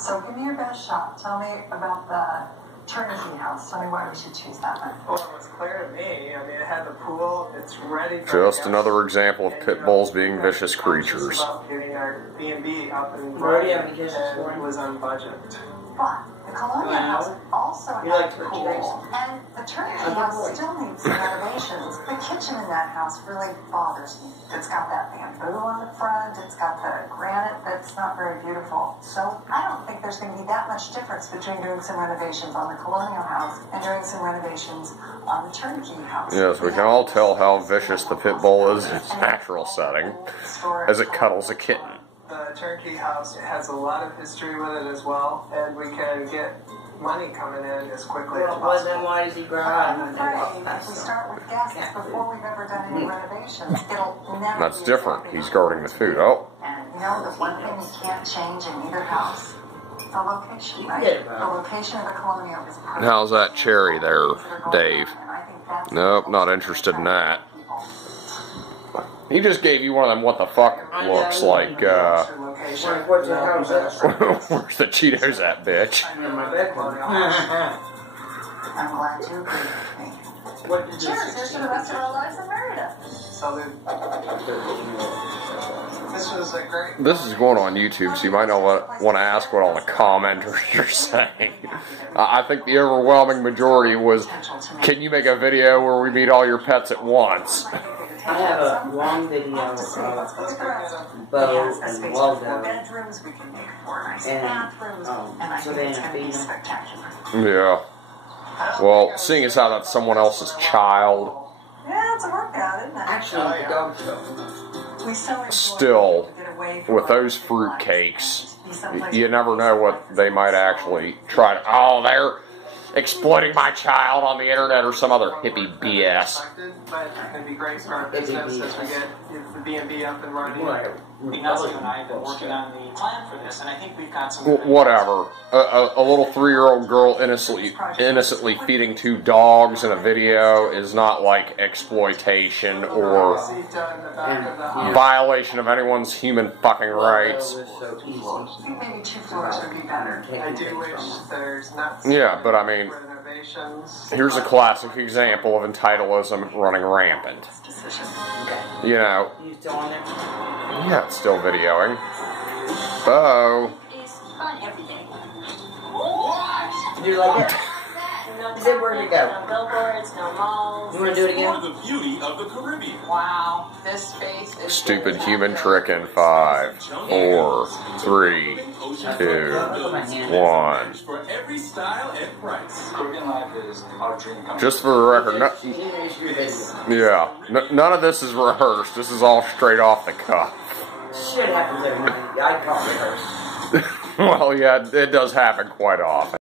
So give me your best shot. Tell me about the turnkey house. Tell me why we should choose that one. Well, it was clear to me. I mean, it had the pool. It's ready for Just another example of pit bulls being vicious creatures. Getting our B&B up and Already running, have and it was on budget. But the Colonial House also has a pool, and the turnkey house still needs some renovations. The kitchen in that house really bothers me. It's got that bamboo on the front. It's got the granite that's not very beautiful. So I don't think there's going to be that much difference between doing some renovations on the Colonial House and doing some renovations on the turnkey house. Yes, we can all tell how vicious the pit bull is in its natural setting as it cuddles a kitten. The turnkey house has a lot of history with it as well, and we can get money coming in as quickly as possible. Well, then why does he grow out? I'm afraid if we start with guests before we've ever done any renovations, it'll never That's be different. exactly He's guarding the food. Oh. And you know, the one thing you can't change in either house, the location, right? The location of the Colonial is perfect. How's that cherry there, Dave? Nope, not interested in that. He just gave you one of them what the fuck looks like, Where's where's the Cheetos at, bitch? I'm glad you agree with me. Cheers, here's to the rest of our lives in Merida. So this was a great... This is going on YouTube, so you might not want to ask what all the commenters are saying. I think the overwhelming majority was, can you make a video where we meet all your pets at once? I have a long video of Bo and Waldo, Bedrooms, we can make 4 nice and bathrooms, and I so think they it's end up going to be being spectacular. Yeah. Well, seeing as how that's someone else's child, Yeah, it's a workout, isn't it? actually the dog show. We so enjoyed still, to get away from with our those busy fruit lives. cakes, Be someplace you never know what they might actually try to... Oh, they're exploiting my child on the internet or some other hippie BS. But it'd be great for our business as we get the B&B up and running. Ignacio and I have been working on the plan for this, and I think we've got some... Whatever. A little 3-year-old girl innocently feeding 2 dogs in a video is not like exploitation or violation of anyone's human fucking rights. I think maybe 2 floors would be better. I do wish there's not... Yeah, but I mean, here's a classic example of entitleism running rampant. You know, You still on there? yeah, it's still videoing. Bo. It's fun every day. Do you like it? He said, where'd it go? No billboards, no malls. You want to do it again? the beauty of the Caribbean. Wow, this space is... Stupid human trick in 5, 4, 3, 2, 1. For every style and price. Caribbean life is our dream come Just for the record, none of this is rehearsed. This is all straight off the cuff. Shit happens every night. I call it rehearsed. Well, yeah, it does happen quite often.